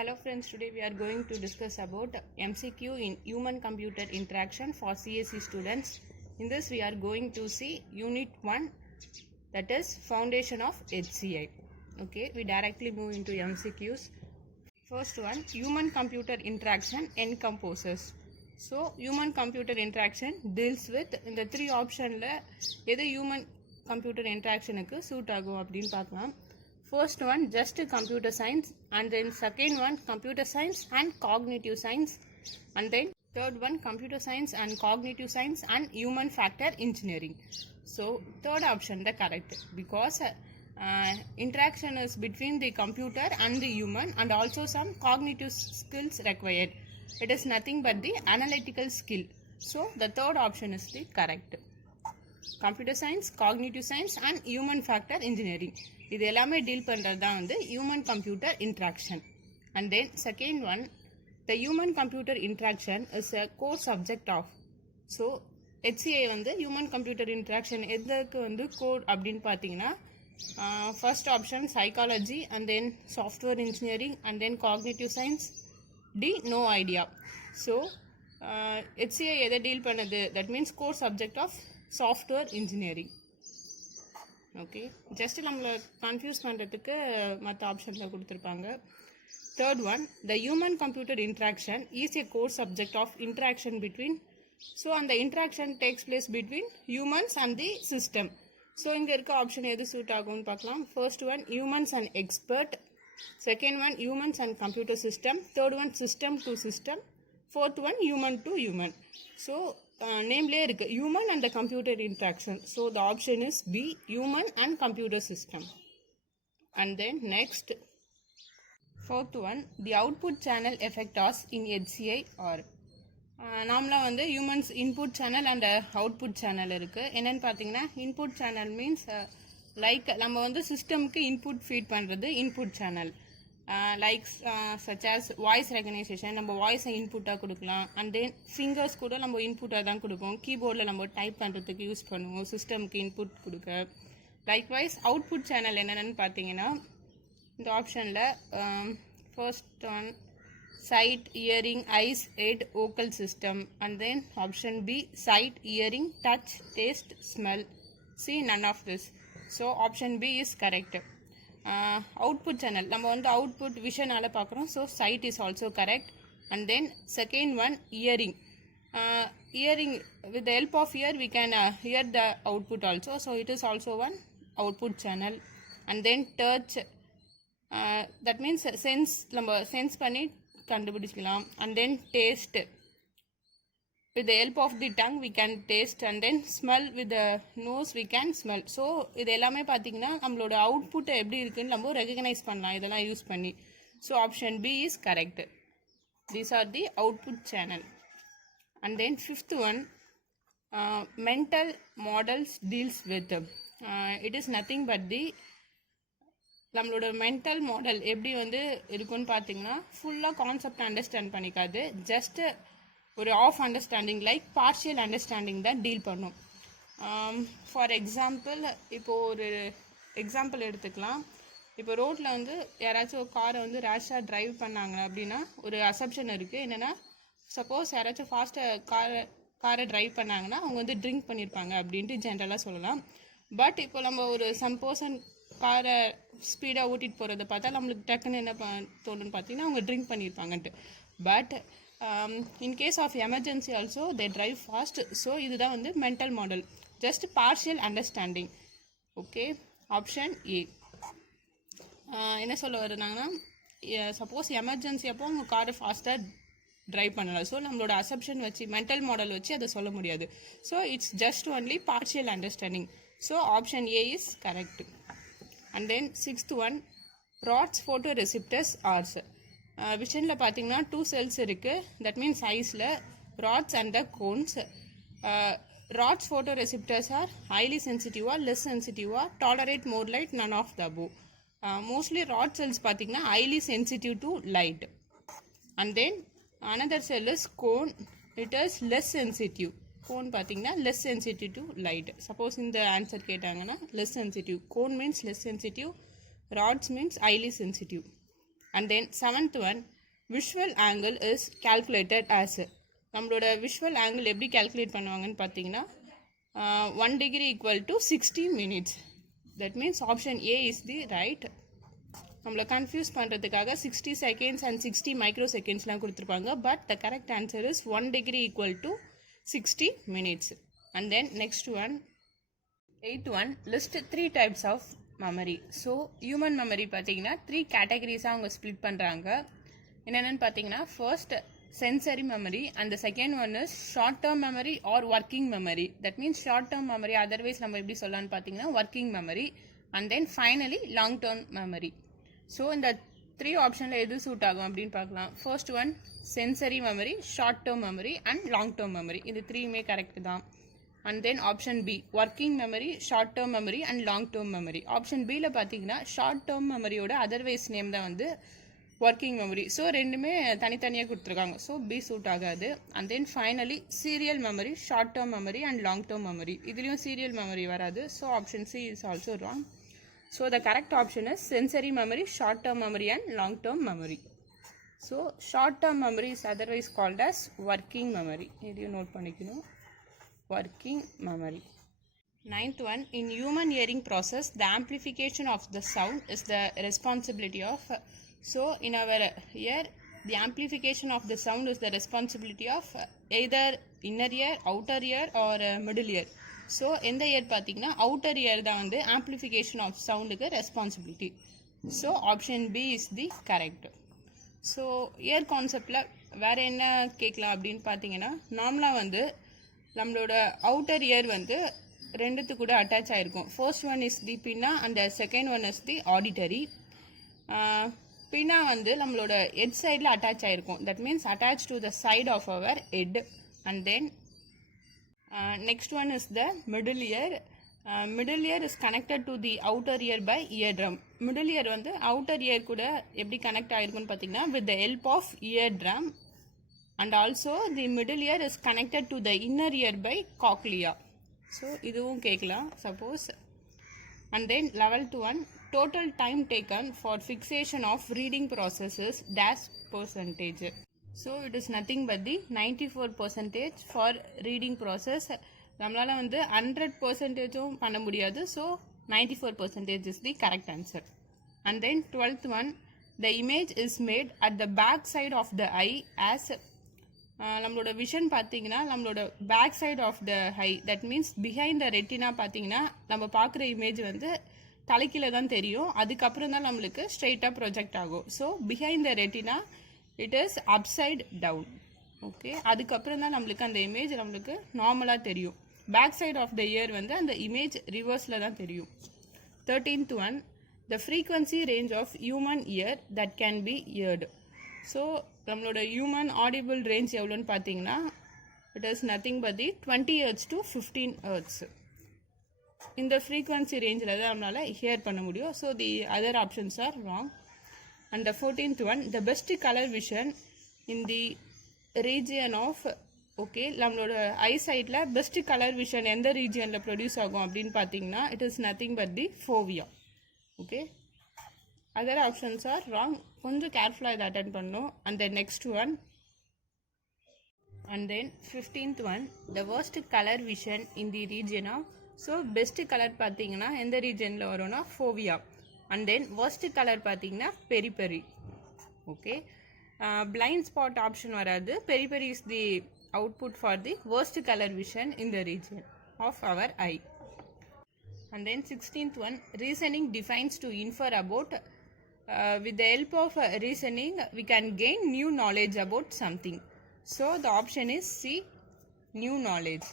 Hello friends, today we are going to discuss about MCQ in human computer interaction for CSE students. In this we are going to see unit 1, that is foundation of HCI. Okay, we directly move into MCQs. First one, human computer interaction encompasses. So human computer interaction deals with in the three option la edu human computer interaction ku suit agum appdin paakalam. First one just computer science, and then second one computer science and cognitive science, and then third one computer science and cognitive science and human factor engineering. So third option the correct, because interaction is between the computer and the human, and also some cognitive skills required. It is nothing but the analytical skill. So the third option is the correct. Computer science, cognitive science and human factor engineering. இது எல்லாமே deal பண்ணுறது தான் வந்து human computer interaction. And then second one, the human computer interaction is a core subject of. So HCI வந்து human computer interaction எதுக்கு வந்து core அப்படின்னு பார்த்தீங்கன்னா, first option psychology, and then software engineering, and then cognitive science, D no idea. So HCI எதை deal பண்ணுது, that means core subject of software engineering. Okay, just நம்மளை confuse பண்ணுறதுக்கு மற்ற ஆப்ஷனில் கொடுத்துருப்பாங்க. Third one, the human computer interaction is a core subject of interaction between. So அந்த interaction takes place between humans and the system. So இங்கே இருக்க option எது suit ஆகும்னு பார்க்கலாம். First one humans and expert, second one humans and computer system, third one system to system, fourth one human to human. So நேம்லேயே இருக்கு human and the computer interaction. So the option is B, human and computer system. And then next, fourth one, the output channel effectors in HCI are. நார்மலாக வந்து humans input channel and output channel இருக்குது. என்னென்னு பார்த்தீங்கன்னா, input channel means like நம்ம வந்து சிஸ்டமுக்கு input feet பண்ணுறது input channel. Like such as voice recognition, நம்ம வாய்ஸை இன்புட்டாக கொடுக்கலாம். அண்ட் தென் ஃபிங்கர்ஸ் கூட நம்ம இன்புட்டாக தான் கொடுப்போம். கீபோர்டில் நம்ம டைப் பண்ணுறதுக்கு யூஸ் பண்ணுவோம் சிஸ்டமுக்கு இன்புட் கொடுக்க. லைக்வைஸ் அவுட்புட் சேனல் என்னென்னு பார்த்தீங்கன்னா, இந்த ஆப்ஷனில் first one sight, hearing, eyes, head, vocal system. And then option B sight, hearing, touch, taste, smell. C none of this. So option B is correct. Output channel நம்ம வந்து output விஷனால் பார்க்குறோம். So sight is also correct. And then second one hearing. Hearing, with the help of ear we can hear the output also, so it is also one output channel. And then touch, that means sense, நம்ம sense பண்ணி கண்டுபிடிக்கலாம். And then taste, with the help of the tongue we can taste. And then smell, with the nose we can smell. So இது எல்லாமே பார்த்தீங்கன்னா நம்மளோட output எப்படி இருக்குன்னு நம்ம ரெகக்னைஸ் பண்ணலாம் இதெல்லாம் யூஸ் பண்ணி. So option B is correct. These are the output channel. And then fifth one, mental models deals with, it is nothing but the நம்மளோட மென்டல் மாடல் எப்படி வந்து இருக்குன்னு பார்த்தீங்கன்னா, ஃபுல்லாக கான்செப்ட் அண்டர்ஸ்டாண்ட் பண்ணிக்காது, ஜஸ்ட் ஒரு half understanding like partial understanding தான் deal பண்ணும். ஃபார் எக்ஸாம்பிள், இப்போது ஒரு எக்ஸாம்பிள் எடுத்துக்கலாம். இப்போ ரோட்டில் வந்து யாராச்சும் ஒரு காரை வந்து ரேஷாக ட்ரைவ் பண்ணாங்க அப்படின்னா ஒரு அசப்ஷன் இருக்குது. என்னென்னா, சப்போஸ் யாராச்சும் ஃபாஸ்ட்டாக காரை ட்ரைவ் பண்ணாங்கன்னா அவங்க வந்து ட்ரிங்க் பண்ணியிருப்பாங்க அப்படின்ட்டு ஜென்ரலாக சொல்லலாம். பட் இப்போ நம்ம ஒரு பர்சன் காரை ஸ்பீடாக ஓட்டிகிட்டு போகிறத பார்த்தா நம்மளுக்கு டக்குன்னு என்ன தோணுன்னு பார்த்தீங்கன்னா அவங்க ட்ரிங்க் பண்ணியிருப்பாங்கன்ட்டு. But in case of emergency also they drive fast. So இதுதான் வந்து mental model, just partial understanding. Okay, option A. என்ன சொல்ல வருனாங்கன்னா, சப்போஸ் எமர்ஜென்சி அப்போ அவங்க காரை ஃபாஸ்ட்டாக ட்ரைவ் பண்ணலாம். ஸோ நம்மளோட அசப்ஷன் வச்சு மென்டல் மாடல் வச்சு அதை சொல்ல முடியாது. So it's just only partial understanding. So option A is correct. And then sixth one, rods photoreceptors are. விஷனில் பார்த்தீங்கன்னா 2 cells இருக்குது. தட் மீன்ஸ் ஐஸில் rods and the cones. Rods photoreceptors are highly சென்சிட்டிவா, less சென்சிட்டிவா, tolerate more light, none of the above. Mostly rod cells பார்த்தீங்கன்னா highly sensitive to light. And then another cell is cone, it is less sensitive. cone பார்த்தீங்கன்னா less sensitive to light. suppose இந்த answer கேட்டாங்கன்னா less sensitive. cone means less sensitive, rods means highly sensitive. And then 7th one, visual angle is calculated as. நம்மளோட visual angle எப்படி calculate பண்ணுவாங்கன்னு பார்த்தீங்கன்னா 1 degree equal to 60 minutes. That means option A is the right. நம்மளை confuse பண்ணுறதுக்காக 60 seconds and 60 microsecondsலாம் கொடுத்துருப்பாங்க. But the correct answer is 1 degree equal to 60 minutes. And then next one, 8th one, list 3 types of memory. So human memory பார்த்தீங்கன்னா 3 கேட்டகரிஸாக அவங்க split பண்ணுறாங்க. என்னென்னு பார்த்தீங்கன்னா first sensory memory and the second one is short term memory are working memory. That means short term memory, otherwise நம்ம எப்படி சொல்லலாம்னு பார்த்தீங்கன்னா working memory. And then finally long term memory. So இந்த 3 ஆப்ஷனில் எது சூட் ஆகும் அப்படின்னு பார்க்கலாம். First one sensory memory, short term memory and long term memory. இது 3மே கரெக்ட் தான். And then option be working memory, short term memory and long term memory. Option பியில் பார்த்தீங்கன்னா ஷார்ட் டேர்ம் மெமரியோட அதர்வைஸ் நேம் தான் வந்து working memory. So ரெண்டுமே தனித்தனியாக கொடுத்துருக்காங்க. So B suit ஆகாது. And then finally serial memory, short term memory and long term memory. இதுலேயும் serial memory வராது. So option C is also wrong. So the correct option is sensory memory, short term memory and long term memory. So short term memory is otherwise called as working memory. இதையும் note பண்ணிக்கணும், working memory. 9th one, in human hearing process the amplification of the sound is the responsibility of. So in our ear the amplification of the sound is the responsibility of either inner ear, outer ear or middle ear. So எந்த year பார்த்தீங்கன்னா outer ear தான் வந்து amplification of soundக்கு responsibility. So option B is the correct. So year கான்செப்டில் வேறு என்ன கேட்கலாம் அப்படின்னு பார்த்தீங்கன்னா, நார்மலாக வந்து நம்மளோட அவுட்டர் இயர் வந்து ரெண்டுத்து கூட அட்டாச் ஆகிருக்கும். First one is the pinna and second one is the auditory. Pinna வந்து நம்மளோட ஹெட் சைடில் அட்டாச் ஆகிருக்கும். That means attach to the side of our head. And then next one is the middle ear. Middle ear is connected to the outer ear by ear drum. Middle ear வந்து outer ear கூட எப்படி connect ஆகிருக்குன்னு பார்த்தீங்கன்னா with the help of ear drum. And also the middle ear is connected to the inner ear by cochlea. So இதுவும் கேட்கலாம் suppose. And then 11th one, total time taken for fixation of reading process is dash percentage. So it is nothing but the 94% for reading process. நம்மளால வந்து 100%ம் பண்ண முடியாது. So 94% is the correct answer. And then 12th one, the image is made at the back side of the eye as. நம்மளோட vision பார்த்தீங்கன்னா நம்மளோட back side of the eye, that means behind the retina பார்த்தீங்கன்னா நம்ம பார்க்குற image வந்து தலைக்கீழே தான் தெரியும். அதுக்கப்புறம் தான் நம்மளுக்கு ஸ்ட்ரெயிட்டாக ப்ரொஜெக்ட் ஆகும். So behind the retina it is upside down. Okay, அதுக்கப்புறம் தான் நம்மளுக்கு அந்த இமேஜ் நம்மளுக்கு நார்மலாக தெரியும். Back side of the ear வந்து அந்த இமேஜ் ரிவர்ஸில் தான் தெரியும். 13th one, the frequency range of human ear that can be heard. ஸோ நம்மளோட ஹியூமன் ஆடிபிள் ரேஞ்ச் எவ்வளோன்னு பார்த்தீங்கன்னா it is nothing but the 20 Hz to 15 Hz. இந்த ஃப்ரீக்வன்சி ரேஞ்சில் தான் நம்மளால் ஹியர் பண்ண முடியும். So the other options are wrong. And the 14th one, the best colour vision in the region of. Okay, நம்மளோட eye சைட்டில் பெஸ்ட் கலர் விஷன் எந்த ரீஜியனில் produce ஆகும் அப்படின்னு பார்த்தீங்கன்னா it is nothing but the fovea. Okay, other options are wrong. கொஞ்சம் கேர்ஃபுல்லாக இதை attend பண்ணணும். And then next one, and then 15th one, the worst colour vision in the region of. So best colour பார்த்தீங்கன்னா எந்த ரீஜனில் வரும்னா fovea. And then worst colour பார்த்தீங்கன்னா periphery. Okay, blind spot option வராது. Periphery is the output for the worst colour vision in the region of our I. And then 16th one, reasoning defines to infer about. With the help of reasoning we can gain new knowledge about something. So the option is C, new knowledge.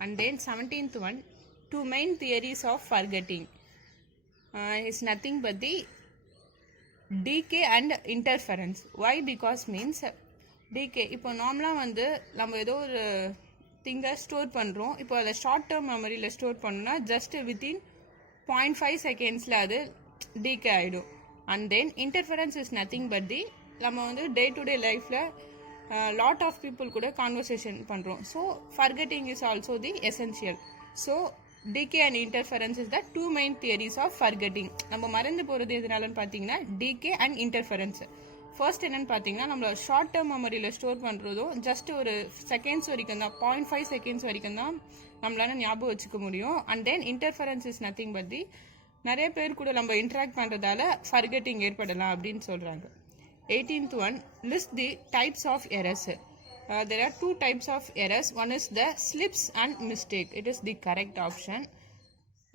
And then 17th one, two main theories of forgetting is nothing but the decay and interference. Why? Because means decay. இப்போ நார்மலாக வந்து நம்ம ஏதோ ஒரு திங்கை store பண்ணுறோம். இப்போ அதை short term மெமரியில் ஸ்டோர் பண்ணோன்னா ஜஸ்ட் வித்தின் 0.5 செகண்ட்ஸில் அது டீகே ஆகிடும். And then interference is nothing but தி நம்ம வந்து டே டு டே லைஃப்பில் lot of people கூட conversation பண்றோம். So forgetting is also the essential. So decay and interference is the two main theories of forgetting. நம்ம மறந்து போகிறது எதனாலன்னு பார்த்தீங்கன்னா decay and interference. ஃபர்ஸ்ட் என்னன்னு பார்த்தீங்கன்னா நம்மள ஷார்ட் டேர்ம் மெமரியில் ஸ்டோர் பண்ணுறதும் ஜஸ்ட் ஒரு செகண்ட்ஸ் வரைக்கும் தான் 0.5 செகண்ட்ஸ் வரைக்கும் தான் நம்மளால ஞாபகம் வச்சுக்க முடியும். And then interference is nothing but தி நிறைய பேர் கூட நம்ம இன்ட்ராக்ட் பண்ணுறதால ஃபர்கெட்டிங் ஏற்படலாம் அப்படின்னு சொல்கிறாங்க. 18th one, list the types of errors. There are two types of errors. One is the slips and mistake. It is the correct option.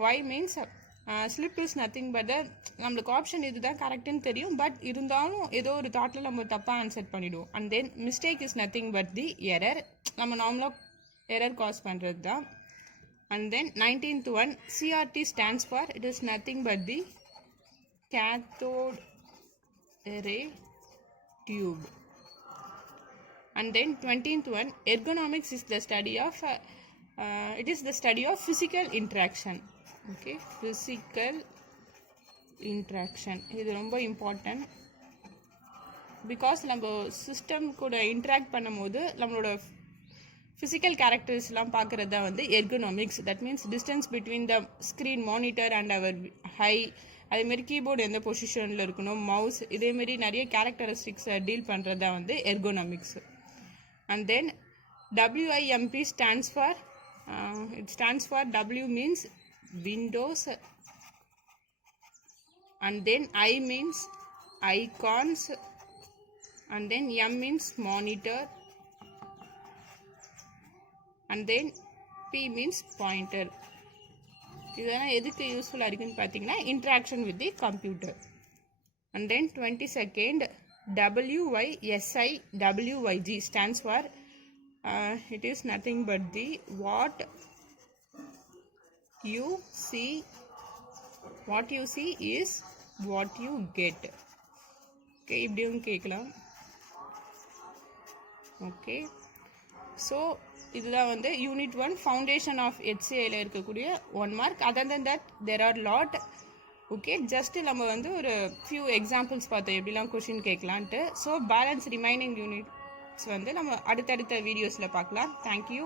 Why means slip is nothing but the நம்மளுக்கு option இதுதான் கரெக்டுன்னு தெரியும், but இருந்தாலும் ஏதோ ஒரு தாட்டில் நம்ம தப்பாக answer பண்ணிவிடுவோம். And then mistake is nothing but the error, நம்ம நார்மலாக எரர் காஸ் பண்ணுறது தான். And then 19th one, CRT stands for, it is nothing but the cathode ray tube. And then 20th one, ergonomics is the study of it is the study of physical interaction. Okay, physical interaction இது ரொம்ப important. Because நம்ம system கூட interact பண்ணும்போது நம்மளோட physical கேரக்டர்ஸ்லாம் பார்க்குறது தான் வந்து ergonomics. That means distance between the screen monitor and our eye, அதேமாரி கீபோர்டு எந்த பொசிஷனில் இருக்கணும், மவுஸ், இதேமாரி நிறைய கேரக்டரிஸ்டிக்ஸை டீல் பண்ணுறது தான் வந்து ergonomics. And then WIMP stands for it stands for W means windows, and then I means icons, and then M means monitor, and then P means pointer. இதெல்லாம் எதுக்கு யூஸ்ஃபுல்லாக இருக்குன்னு பார்த்தீங்கன்னா interaction with the computer. And then 22nd, WYSIWYG stands for it is nothing but the what you see is what you get. Okay, இப்படியும் கேட்கலாம். Okay, so இதுதான் வந்து unit 1 foundation of HCIல இருக்கக்கூடிய 1 mark. Other than that there are lot. Okay, just நம்ம வந்து ஒரு few examples பார்த்தோம் எப்படிலாம் கொஷின் கேட்கலான்ட்டு. ஸோ பேலன்ஸ் ரிமைனிங் யூனிட்ஸ் வந்து நம்ம அடுத்தடுத்த வீடியோஸில் பார்க்கலாம். தேங்க்யூ.